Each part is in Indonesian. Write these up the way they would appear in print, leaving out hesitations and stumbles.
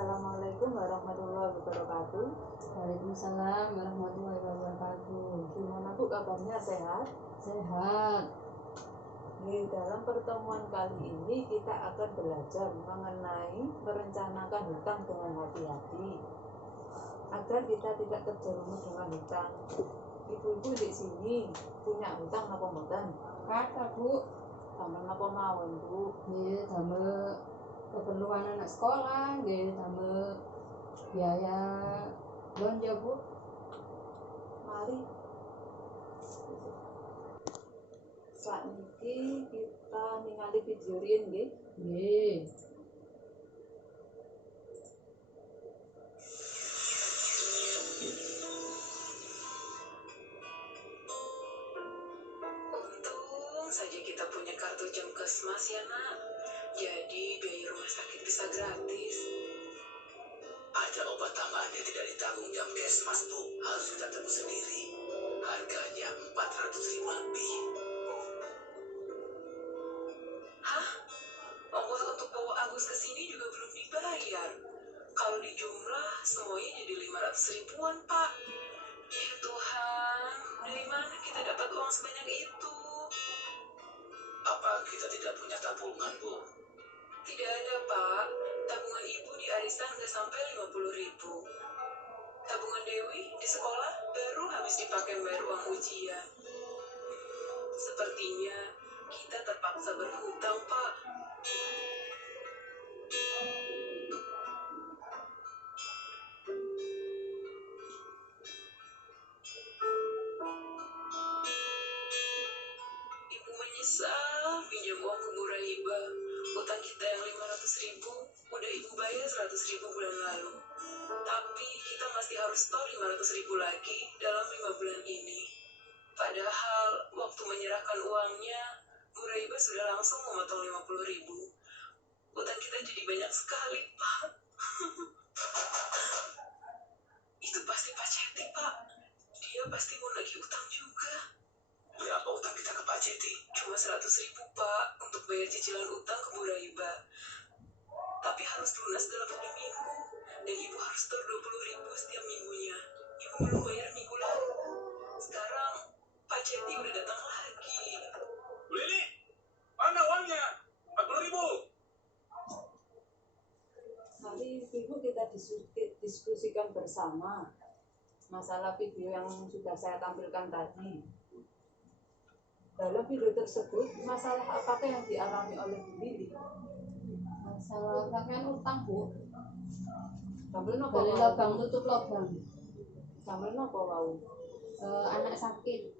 Assalamualaikum warahmatullahi wabarakatuh. Waalaikumsalam warahmatullahi wabarakatuh. Gimana Bu kabarnya, sehat? Sehat. Di dalam pertemuan kali ini kita akan belajar mengenai merencanakan hutang dengan hati-hati agar kita tidak terjerumus dengan hutang. Ibu-ibu di sini punya hutang apa mboten? Kata Bu, Damel napa mawon Bu? nggih damel keperluan anak sekolah, nggih damel biaya belanja Bu. Mari sakniki kita ningali video riyen nggih. Nggih. Untung saja kita punya kartu Jamkesmas ya nak. Jadi biaya rumah sakit bisa gratis. Ada obat tambahan yang tidak ditanggung Jamkesmas Bu, harus kita tebus sendiri. Harganya 400.000 lebih. Hah? Ongkos untuk bawa Agus ke sini juga belum dibayar. Kalau dijumlah semuanya jadi 500 ribuan Pak. Ya Tuhan, dari mana kita dapat uang sebanyak itu? Apa kita tidak punya tabungan Bu? Tidak ada Pak. Tabungan ibu di arisan nggak sampai 50 ribu. Tabungan Dewi di sekolah baru habis dipakai bayar uang ujian. Sepertinya kita terpaksa berhutang Pak. Ibu menyesal pinjam uang ke Bu Raiba. Utang kita yang 500 ribu udah ibu bayar 100 ribu bulan lalu. Tapi kita masih harus store 500 ribu lagi dalam 5 bulan ini. Padahal waktu menyerahkan uangnya, Bu Raiba sudah langsung memotong 50 ribu. Utang kita jadi banyak sekali Pak. Itu pasti Pak Ceti Pak. Dia pasti mau nagih utang juga. Berapa utang kita ke Pak Ceti? Cuma 100 ribu Pak untuk bayar cicilan utang ke Bu Raiba. Tapi harus lunas dalam 3 minggu. Dan ibu harus store 20 ribu setiap minggunya. Ibu belum bayar minggu lalu. Sekarang Pak Ceti udah datang lagi. Lili, mana uangnya? 40.000. Mari Ibu kita diskusikan bersama masalah video yang sudah saya tampilkan tadi. Dalam video tersebut, masalah apakah yang dialami oleh Bu Lili? Masalah pakaian utang Bu. Damel napa Gali wau? lubang tutup lubang. Damel napa wau? Anak sakit.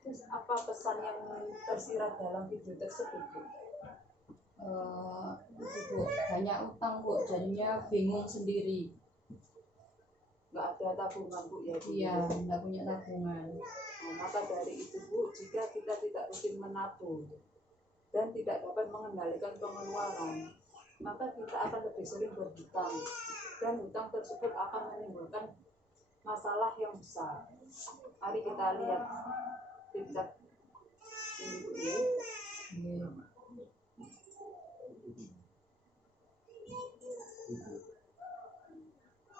Terus apa pesan yang tersirat dalam video tersebut Bu? Itu Bu, banyak utang Bu, jadinya bingung sendiri. Nggak ada tabungan Bu ya Bu? Iya, nggak punya tabungan. Nah, maka dari itu Bu, jika kita tidak rutin menabung dan tidak dapat mengendalikan pengeluaran, maka kita akan lebih sering berhutang dan hutang tersebut akan menimbulkan masalah yang besar. Mari kita lihat tingkat ini Bu ya. Nggih.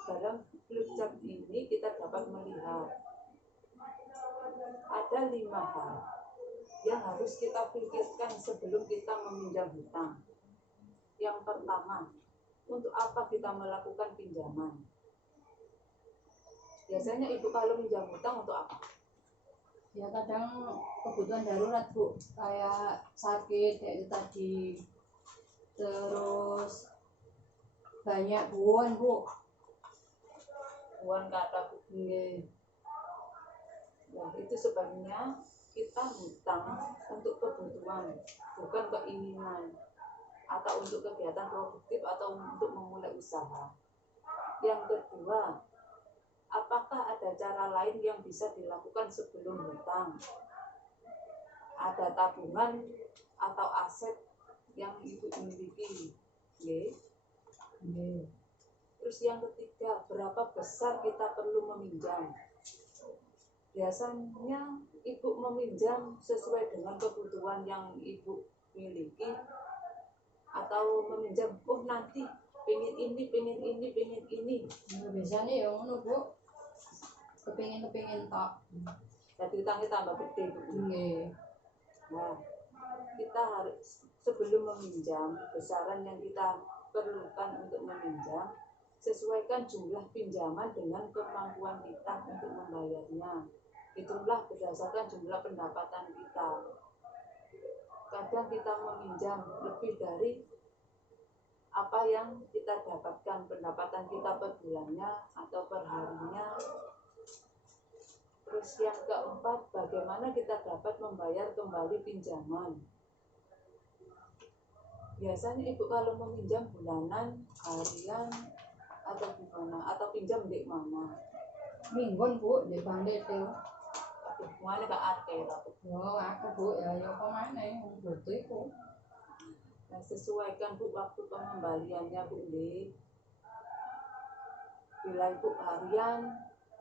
Dalam flipchart ini kita dapat melihat ada 5 hal yang harus kita pikirkan sebelum kita meminjam hutang. Yang pertama, untuk apa kita melakukan pinjaman? Biasanya Ibu kalau minjam hutang untuk apa? Ya kadang kebutuhan darurat Bu, kayak sakit kayak itu tadi. Terus banyak buan Bu. Uang kata Bu. Nggih. Nah, itu sebabnya kita hutang untuk kebutuhan, bukan keinginan atau untuk kegiatan produktif atau untuk memulai usaha. Yang kedua, apakah ada cara lain yang bisa dilakukan sebelum hutang? Ada tabungan atau aset yang Ibu miliki? Nggih. Nggih. Terus yang ketiga, berapa besar kita perlu meminjam? Biasanya Ibu meminjam sesuai dengan kebutuhan yang Ibu miliki atau meminjam nanti pengen ini. Nah, biasanya ya ngono Bu, kepingin tok. Jadi utangnya tambah gede Bu. Nggih. Nah, kita harus sebelum meminjam besaran yang kita perlukan untuk meminjam, sesuaikan jumlah pinjaman dengan kemampuan kita untuk membayarnya. Itulah berdasarkan jumlah pendapatan kita. Kadang kita meminjam lebih dari apa yang kita dapatkan, pendapatan kita per bulannya atau per harinya. Terus yang keempat, bagaimana kita dapat membayar kembali pinjaman. Biasanya Ibu kalau meminjam bulanan, harian, atau gimana? Atau pinjam di mana? Minggon Bu, di Bank Dete. Aduh, mana ke ate tapi. Yo aku Bu, ya kemana butuh iku. Nah, sesuaikan Bu waktu pengembaliannya Bu Di. Bila Ibu harian,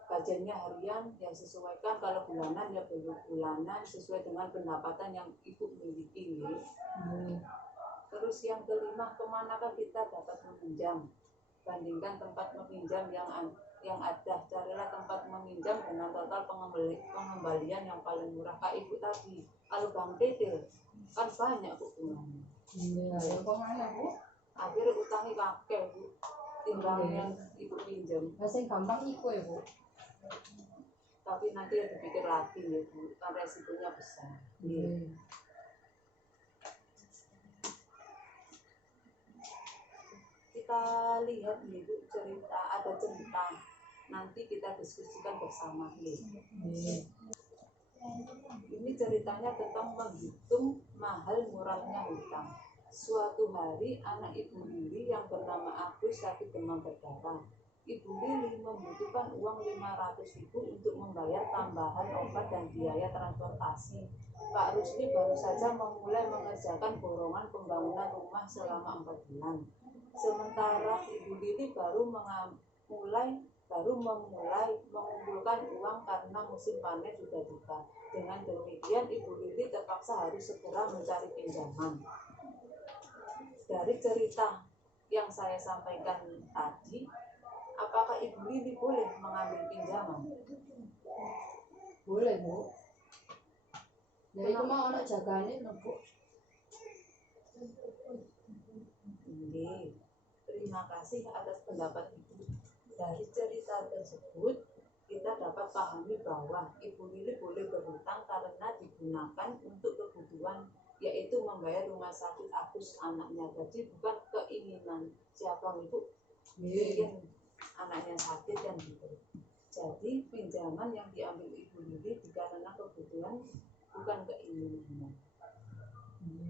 gajinya harian, ya sesuaikan. Kalau bulanan ya bulanan sesuai dengan pendapatan yang Ibu miliki. Terus yang kelima, kemanakah kita dapat meminjam? Bandingkan tempat meminjam yang ada, carilah tempat meminjam dengan total pengembalian yang paling murah. Kak Ibu tadi, kalau Bank Dete kan banyak Bu bunganya. Iya, ya kemana Bu? Akhirnya utangnya kakek Bu, timbang yang Ibu pinjam. Masih gampang iku ya Bu. Tapi nanti ya dipikir lagi ya Bu, kan resikonya besar. Kita lihat nih Bu, ada cerita. Nanti kita diskusikan bersama nih. Ini ceritanya tentang menghitung mahal murahnya hutang. Suatu hari anak Ibu Lili yang bernama Agus sakit demam berdarah. Ibu Lili membutuhkan uang 500.000 untuk membayar tambahan obat dan biaya transportasi. Pak Rusli baru saja memulai mengerjakan borongan pembangunan rumah selama 4 bulan. Sementara Ibu Lili baru memulai mengumpulkan uang karena musim panen sudah tiba. Dengan demikian Ibu Lili terpaksa harus segera mencari pinjaman. Dari cerita yang saya sampaikan tadi, apakah Ibu Lili boleh mengambil pinjaman? Boleh Bu. Jadi aku mau anak jagane Bu. Terima kasih atas pendapat Ibu. Dari cerita tersebut, kita dapat pahami bahwa Ibu Lili boleh berhutang karena digunakan untuk kebutuhan, yaitu membayar rumah sakit Agus anaknya. Jadi bukan keinginan siapa Ibu ingin anaknya sakit kan gitu. Jadi pinjaman yang diambil Ibu Lili dikarenakan kebutuhan, bukan keinginannya.